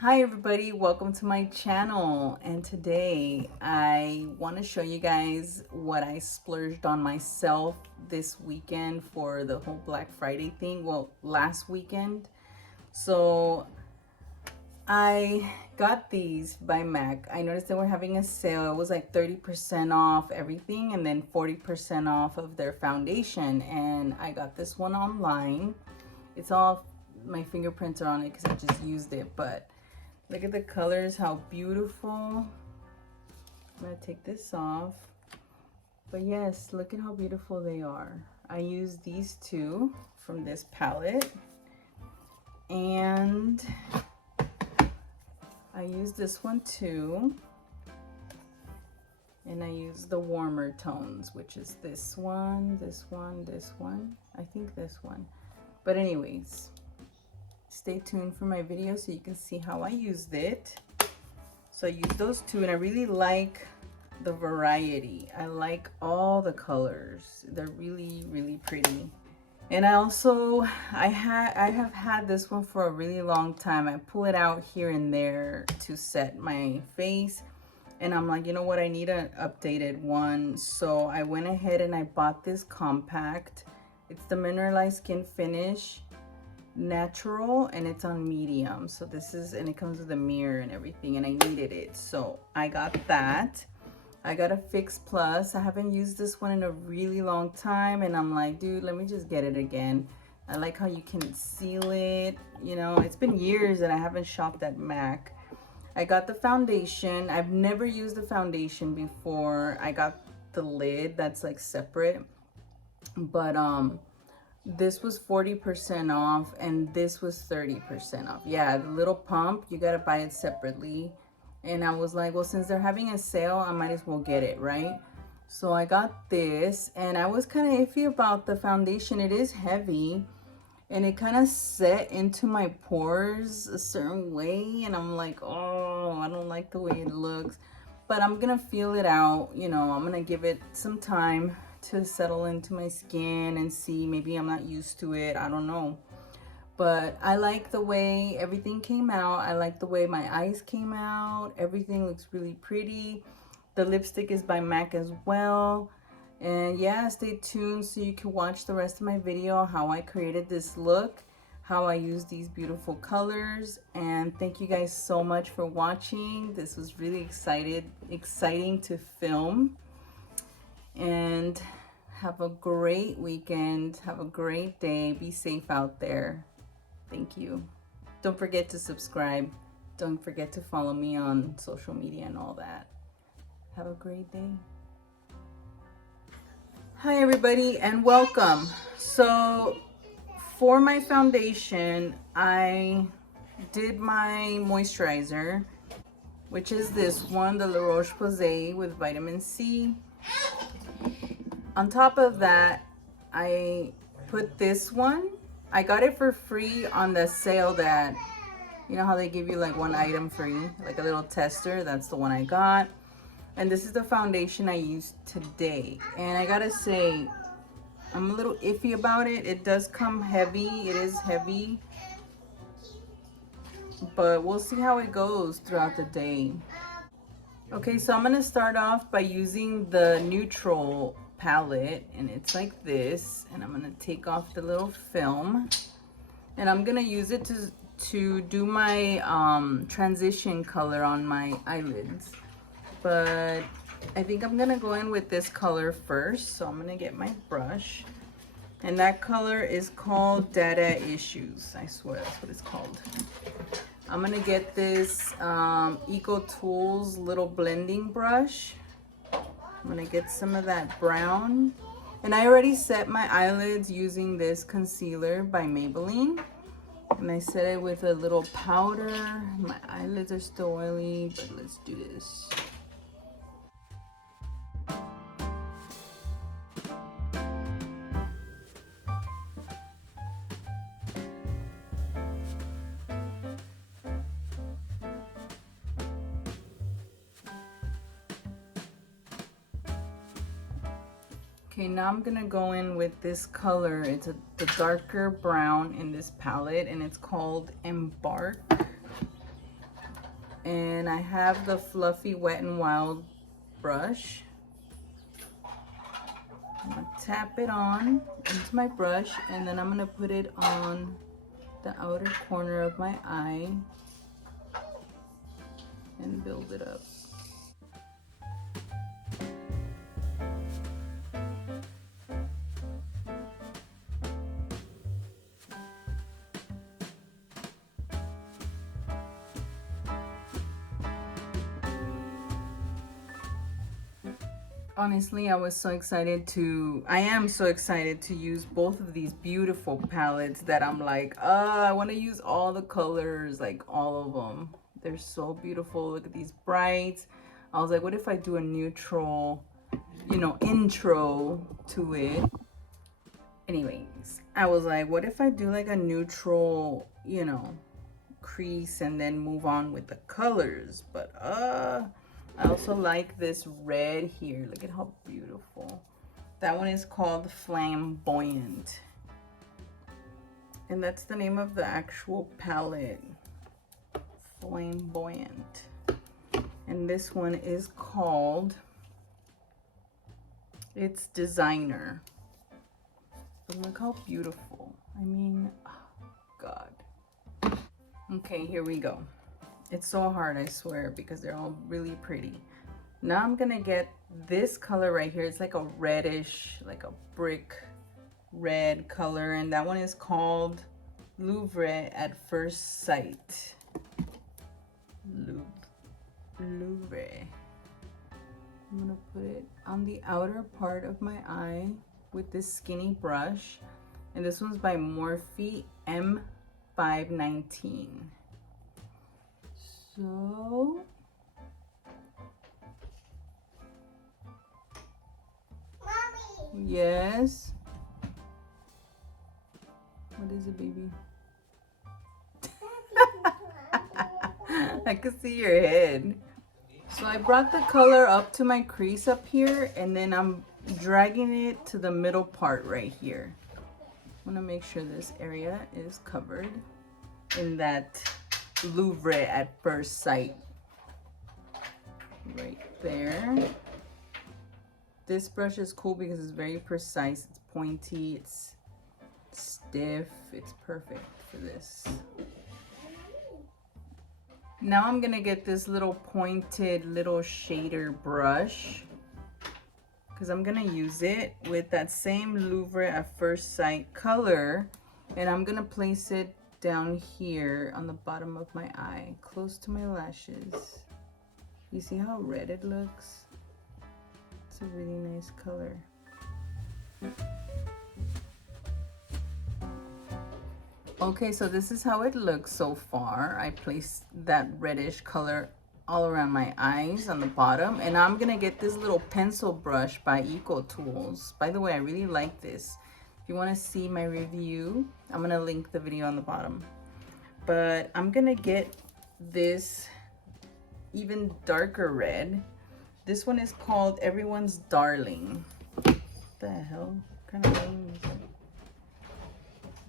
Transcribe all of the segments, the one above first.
Hi everybody, welcome to my channel, and today I want to show you guys what I splurged on myself this weekend for the whole Black Friday thing. Well, last weekend. So I got these by MAC. I noticed they were having a sale. It was like 30% off everything and then 40% off of their foundation, and I got this one online. It's all, my fingerprints are on it because I just used it, but look at the colors, how beautiful. I'm gonna take this off. But yes, look at how beautiful they are. I used these two from this palette. And I used this one too. And I used the warmer tones, which is this one, this one, this one. I think this one. But anyways, stay tuned for my video so you can see how I used it. So I used those two, and I really like the variety. I like all the colors. They're really, really pretty. And I also, I have had this one for a really long time. I pull it out here and there to set my face. And I'm like, you know what? I need an updated one. So I went ahead and I bought this compact. It's the Mineralized Skin Finish Natural, and it's on medium. So this is, and it comes with a mirror and everything, and I needed it, so I got that. I got a Fix Plus. I haven't used this one in a really long time, and I'm like, dude, let me just get it again. I like how you can seal it. You know, it's been years that I haven't shopped at MAC. I got the foundation. I've never used the foundation before. I got the lid that's like separate, but this was 40% off and this was 30% off. Yeah, the little pump, you gotta buy it separately. And I was like, well, since they're having a sale, I might as well get it, right? So I got this, and I was kind of iffy about the foundation. It is heavy and it kind of set into my pores a certain way, and I'm like, oh, I don't like the way it looks. But I'm gonna feel it out, you know. I'm gonna give it some time to settle into my skin and see. Maybe I'm not used to it, I don't know. But I like the way everything came out. I like the way my eyes came out. Everything looks really pretty. The lipstick is by MAC as well. And yeah, stay tuned so you can watch the rest of my video, how I created this look, how I use these beautiful colors. And thank you guys so much for watching. This was really exciting to film. And have a great weekend. Have a great day. Be safe out there. Thank you. Don't forget to subscribe. Don't forget to follow me on social media and all that. Have a great day. Hi everybody and welcome. So for my foundation, I did my moisturizer, which is this one, the La Roche-Posay with vitamin C. On top of that, I put this one. I got it for free on the sale that, you know how they give you like one item free, like a little tester. That's the one I got. And this is the foundation I used today. And I gotta say, I'm a little iffy about it. It does come heavy. It is heavy. But we'll see how it goes throughout the day. Okay, so I'm gonna start off by using the neutral palette, and it's like this, and I'm gonna take off the little film, and I'm gonna use it to do my transition color on my eyelids. But I think I'm gonna go in with this color first, so I'm gonna get my brush, and that color is called Dada Issues. I swear that's what it's called. I'm gonna get this Eco Tools little blending brush. I'm gonna get some of that brown. And I already set my eyelids using this concealer by Maybelline. And I set it with a little powder. My eyelids are still oily, but let's do this. Okay, now I'm gonna go in with this color. It's the darker brown in this palette, and it's called Embark. then I have the fluffy Wet n Wild brush. I'm gonna tap it on into my brush, and then I'm gonna put it on the outer corner of my eye and build it up. Honestly, I am so excited to use both of these beautiful palettes that I'm like, I want to use all the colors, like all of them. They're so beautiful. Look at these brights. I was like, what if I do a neutral, intro to it? Anyways, I was like, what if I do like a neutral, crease and then move on with the colors? But I also like this red here. Look at how beautiful. That one is called Flamboyant. And that's the name of the actual palette. Flamboyant. And this one is called, it's Designer. But look how beautiful. I mean, oh, God. Okay, here we go. It's so hard, I swear, because they're all really pretty. Now I'm gonna get this color right here. It's like a reddish, like a brick red color, and that one is called Louvre at First Sight. Louvre. I'm gonna put it on the outer part of my eye with this skinny brush, and this one's by Morphe M519. So Mommy. Yes. What is it, baby? I can see your head. So I brought the color up to my crease up here, and then I'm dragging it to the middle part right here. I want to make sure this area is covered in that Louvre at First Sight. Right there. This brush is cool because it's very precise. It's pointy, it's stiff, it's perfect for this. Now I'm gonna get this little pointed little shader brush because I'm gonna use it with that same Louvre at First Sight color, and I'm gonna place it down here on the bottom of my eye, close to my lashes. You see how red it looks? It's a really nice color. Okay, so this is how it looks so far. I placed that reddish color all around my eyes on the bottom, and I'm gonna get this little pencil brush by Eco Tools. By the way, I really like this. If you want to see my review, I'm gonna link the video on the bottom. But I'm gonna get this even darker red. This one is called Everyone's Darling. What the hell kind of name is it?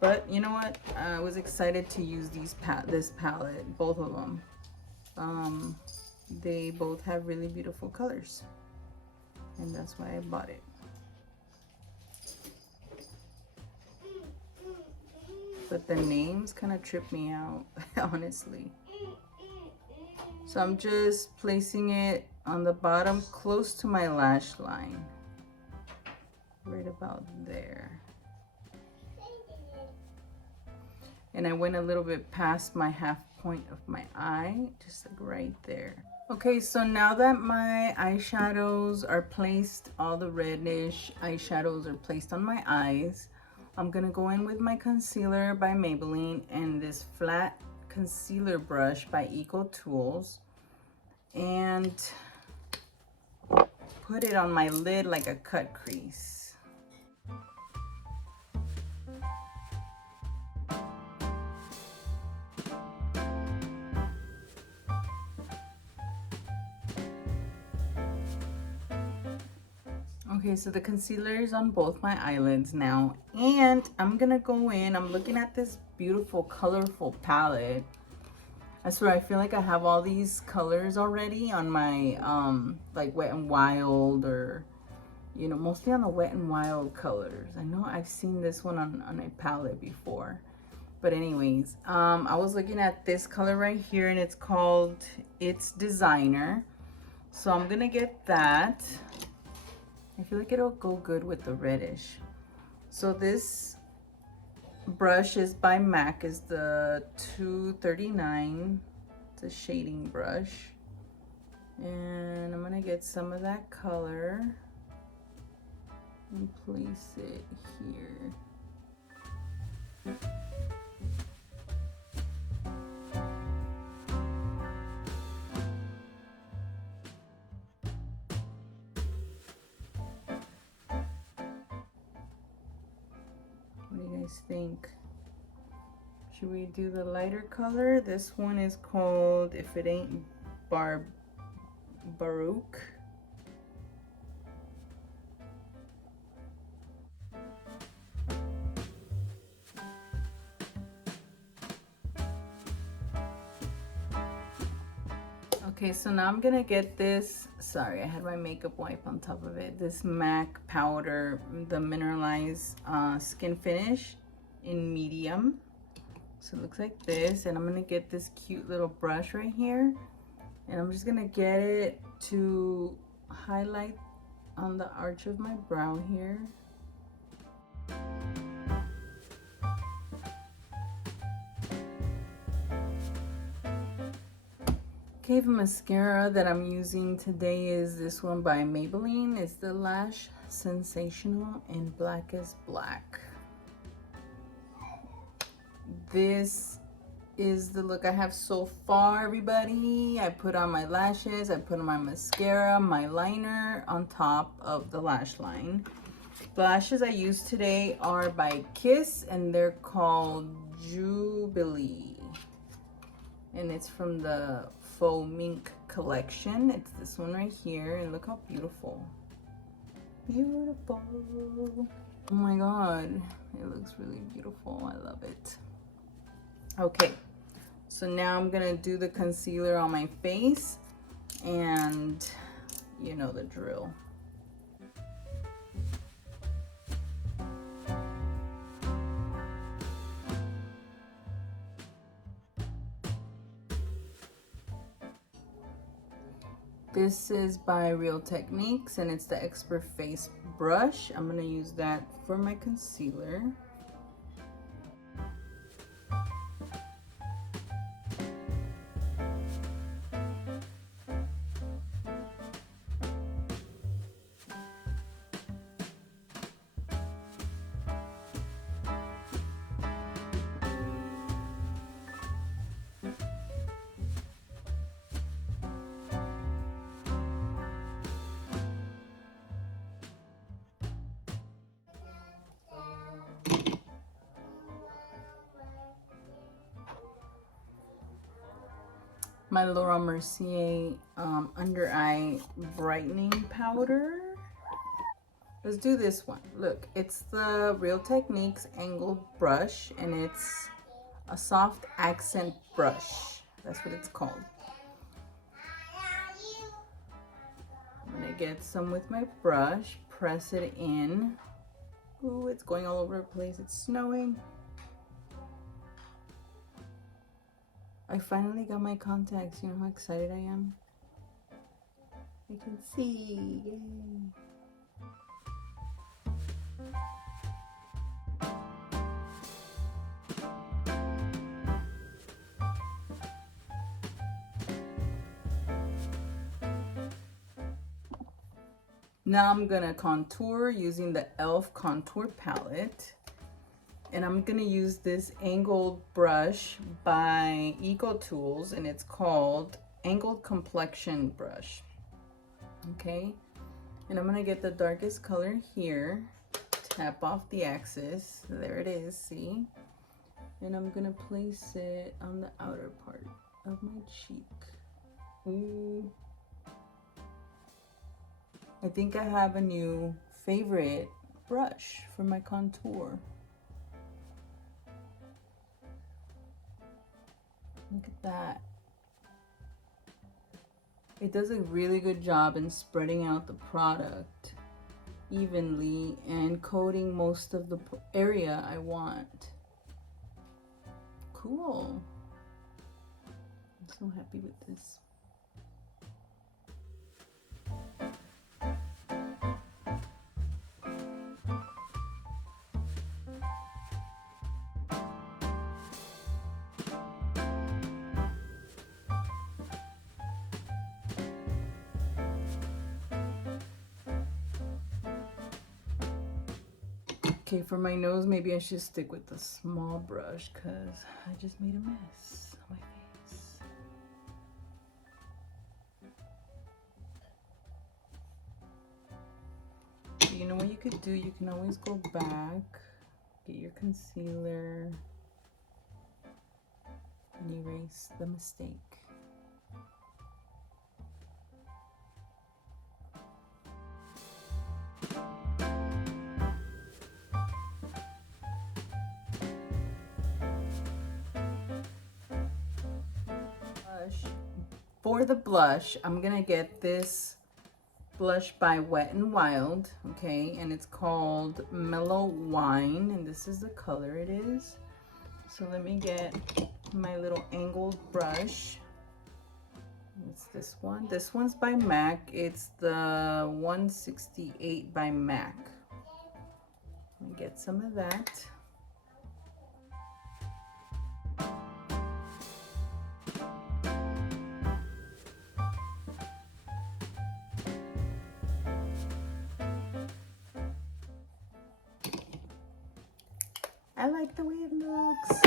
But you know what? I was excited to use this palette, both of them. They both have really beautiful colors, and that's why I bought it. But the names kind of trip me out, honestly. So I'm just placing it on the bottom close to my lash line, right about there. And I went a little bit past my half point of my eye, just like right there. Okay, so now that my eyeshadows are placed, all the reddish eyeshadows are placed on my eyes, I'm gonna go in with my concealer by Maybelline and this flat concealer brush by Eco Tools, and put it on my lid like a cut crease. Okay, so the concealer is on both my eyelids now, and I'm gonna go in, I'm looking at this beautiful colorful palette. I swear, I feel like I have all these colors already on my, like Wet n Wild, or, you know, mostly on the Wet n Wild colors. I know I've seen this one on a palette before. But anyways, I was looking at this color right here, and it's called It's Designer. So I'm gonna get that. I feel like it'll go good with the reddish. So this brush is by MAC, is the 239. It's a shading brush. And I'm gonna get some of that color and place it here. What do you guys think? Should we do the lighter color? This one is called If It Ain't Baroque. Okay, so now I'm gonna get this, sorry, I had my makeup wipe on top of it, this MAC powder, the mineralized skin finish in medium. So it looks like this, and I'm gonna get this cute little brush right here, and I'm just gonna get it to highlight on the arch of my brow here. Okay, the mascara that I'm using today is this one by Maybelline. It's the Lash Sensational in Blackest Black. This is the look I have so far, everybody. I put on my lashes, I put on my mascara, my liner on top of the lash line. The lashes I used today are by Kiss, and they're called Jubilee. And it's from the Faux Mink collection. It's this one right here, and look how beautiful. Beautiful. Oh my god, it looks really beautiful. I love it. Okay, so now I'm gonna do the concealer on my face, and you know the drill. This is by Real Techniques, and it's the Expert Face brush. I'm gonna use that for my concealer. My Laura Mercier under eye brightening powder. Let's do this one. Look, it's the Real Techniques angled brush, and it's a soft accent brush. That's what it's called. I'm gonna get some with my brush, press it in. Ooh, it's going all over the place. It's snowing. I finally got my contacts. You know how excited I am? I can see. Yay. Now I'm gonna contour using the e.l.f. contour palette. And I'm gonna use this angled brush by Eco Tools, and it's called Angled Complexion Brush. Okay, and I'm gonna get the darkest color here, tap off the axis, there it is, see? And I'm gonna place it on the outer part of my cheek. Ooh. I think I have a new favorite brush for my contour. Look at that. It does a really good job in spreading out the product evenly and coating most of the area I want. Cool. I'm so happy with this. Okay, for my nose, maybe I should stick with the small brush because I just made a mess on my face. So you know what you could do? You can always go back, get your concealer, and erase the mistake. For the blush, I'm gonna get this blush by Wet n Wild, okay, and it's called Mellow Wine, and this is the color it is. So let me get my little angled brush. It's this one. This one's by MAC. It's the 168 by MAC. Let me get some of that. I like the way it looks.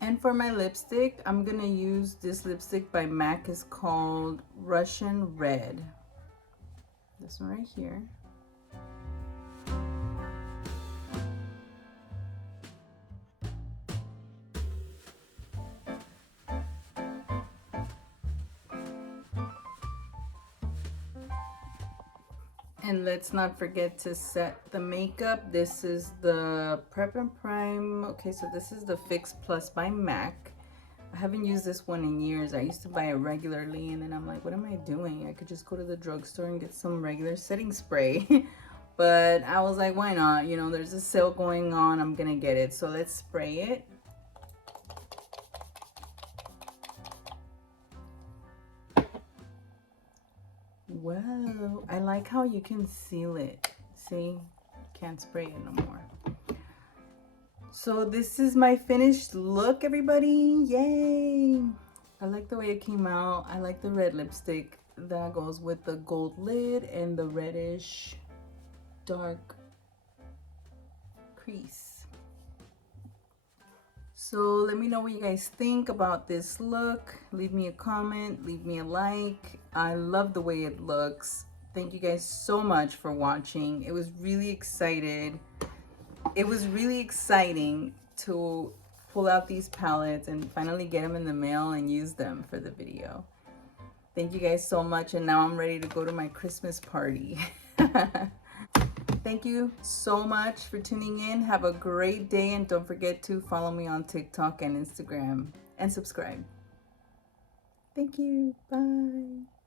And for my lipstick, I'm gonna use this lipstick by MAC. It's called Russian Red. This one right here. And let's not forget to set the makeup. This is the Prep and Prime. Okay, so this is the Fix Plus by MAC. I haven't used this one in years. I used to buy it regularly, and then I'm like, what am I doing? I could just go to the drugstore and get some regular setting spray. But I was like, why not? You know, there's a sale going on. I'm gonna get it. So let's spray it. Whoa, I like how you can seal it. See, can't spray it no more. So this is my finished look, everybody. Yay! I like the way it came out. I like the red lipstick that goes with the gold lid and the reddish dark crease. So let me know what you guys think about this look. Leave me a comment, leave me a like. I love the way it looks. Thank you guys so much for watching. It was really exciting to pull out these palettes and finally get them in the mail and use them for the video. Thank you guys so much, and now I'm ready to go to my Christmas party. Thank you so much for tuning in. Have a great day, and don't forget to follow me on TikTok and Instagram and subscribe. Thank you. Bye.